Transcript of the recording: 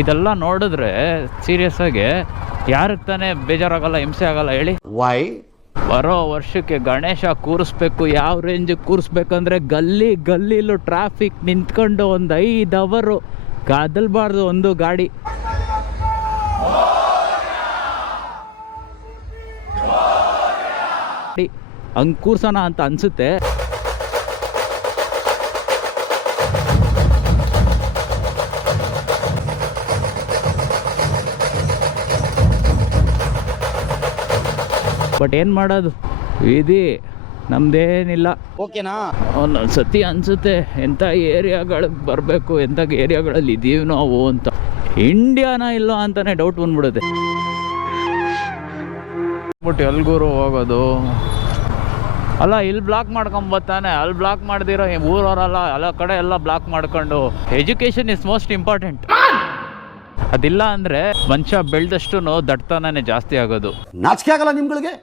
ಇದೆಲ್ಲ ನೋಡಿದ್ರೆ ಸೀರಿಯಸ್ ಆಗಿ ಯಾರಿಗೆ ತಾನೇ ಬೇಜಾರಾಗಲ್ಲ, ಹಿಂಸೆ ಆಗಲ್ಲ ಹೇಳಿ? ವೈ? ಬರೋ ವರ್ಷಕ್ಕೆ ಗಣೇಶ ಕೂರಿಸ್ಬೇಕು. ಯಾವ ರೇಂಜಿಗೆ ಕೂರಿಸ್ಬೇಕಂದ್ರೆ ಗಲ್ಲಿಲೂ ಟ್ರಾಫಿಕ್ ನಿಂತ್ಕೊಂಡು ಒಂದು 5 ಅವರ್ ಕದಲ್ಬಾರ್ದು ಒಂದು ಗಾಡಿ. ಹಂಗೆ ಕೂರ್ಸೋಣ ಅಂತ ಅನ್ಸುತ್ತೆ. ಬಟ್ ಏನು ಮಾಡೋದು, ವಿಧಿ ನಮ್ದೇನಿಲ್ಲ. ಓಕೆನಾ? ಒಂದೊಂದು ಸತಿ ಅನಿಸುತ್ತೆ ಎಂಥ ಏರಿಯಾಗಳಿಗೆ ಬರಬೇಕು, ಎಂಥ ಏರಿಯಾಗಳಲ್ಲಿ ಇದ್ದೀವಿ ನಾವು ಅಂತ. ಇಂಡಿಯಾನ ಇಲ್ಲ ಅಂತಲೇ ಡೌಟ್ ಬಂದ್ಬಿಡುತ್ತೆ. ಬಟ್ ಎಲ್ಗೂರು ಹೋಗೋದು ಅಲ್ಲ, ಇಲ್ಲಿ ಬ್ಲಾಕ್ ಮಾಡ್ಕೊಂಬತ್ತಾನೆ, ಅಲ್ಲಿ ಬ್ಲಾಕ್ ಮಾಡ್ದಿರೋ ಊರವರಲ್ಲ ಎಲ್ಲ ಕಡೆ ಎಲ್ಲ ಬ್ಲಾಕ್ ಮಾಡ್ಕೊಂಡು. Education is most important. ಅದಿಲ್ಲ ಅಂದರೆ ಮನುಷ್ಯ ಬೆಳೆದಷ್ಟು ದಡ್ತನೇ ಜಾಸ್ತಿ ಆಗೋದು. ನಾಚಿಕೆ ಆಗಲ್ಲ ನಿಮ್ಗಳಿಗೆ?